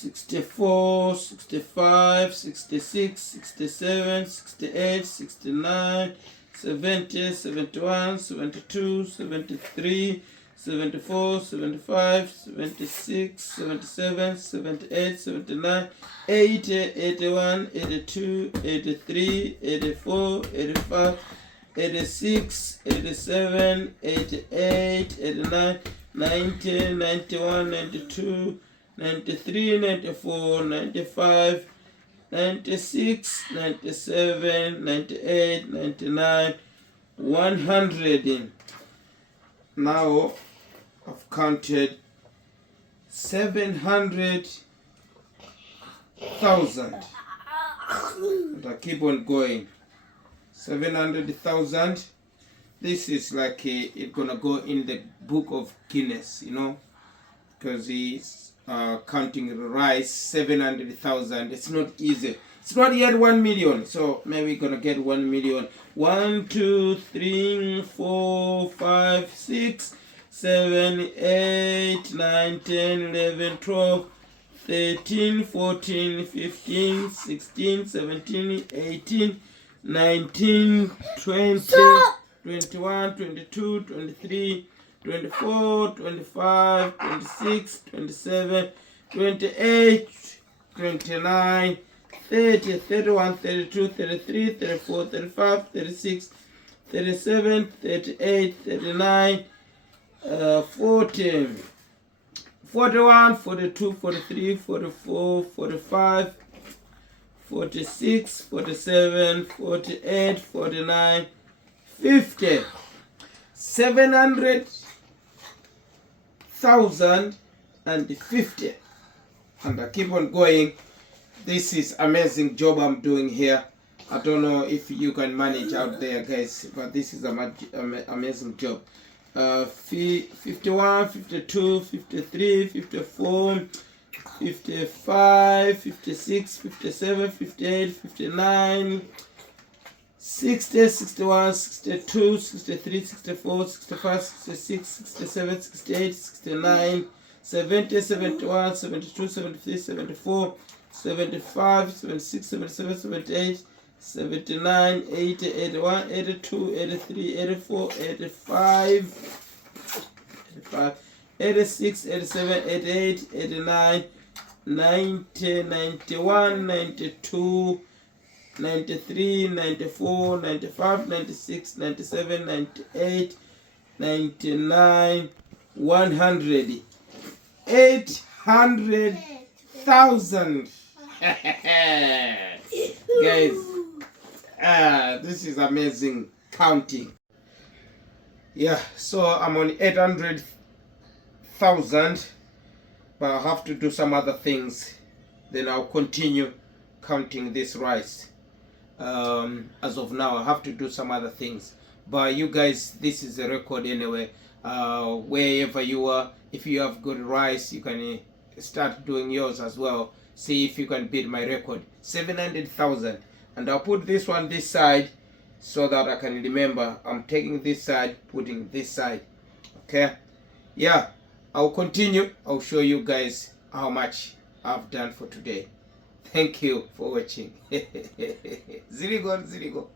64, 65, 66, 67, 68, 69, 70, 71, 72, 73, 74, 75, 76, 77, 78, 79, 80, 81, 82, 83, 84, 85, 86, 87, 88, 89, 90, 91, 92, 93, 94, 95, 96, 97, 98, 99, 100. Now I've counted 700,000. And I keep on going. 700,000. This is like it's gonna go in the book of Guinness, you know, because he's counting the rice. 700,000. It's not easy. It's not yet 1 million, so maybe we're gonna get 1 million. 1, 2, 3, 4, 5, 6, 7, 8, 9, 10, 11, 12, 13, 14, 15, 16, 17, 18, 19, 20, 21, 22, 23, 24, 25, 26, 27, 28, 29, 30, 31, 32, 33, 34, 35, 36, 37, 38, 39, 40, 41, 42, 43, 44, 45, 46, 47, 48, 49, 50. 700,050. And I keep on going. This is amazing job I'm doing here. I don't know if you can manage out there, guys, but this is an amazing job. 51, 52, 53, 54, 55, 56, 57, 58, 59, 60, 61, 62, 63, 64, 65, 66, 67, 68, 69, 70, 71, 72, 73, 74, 75, 76, 77, 78, 79, 80, 81, 82, 83, 84, 85, 86, 87, 88, 89, 90, 91, 92, 93, 94, 95, 96, 97, 98, 99, 100. 800,000. Guys, this is amazing counting. Yeah, so I'm on 800,000, but I have to do some other things. Then I'll continue counting this rice. As of now, I have to do some other things. But you guys, this is a record anyway. Wherever you are, if you have good rice, you can start doing yours as well. See if you can beat my record. 700,000. And I'll put this one this side so that I can remember. I'm taking this side, putting this side. Okay? Yeah, I'll continue. I'll show you guys how much I've done for today. Thank you for watching. Ziliko, ziliko.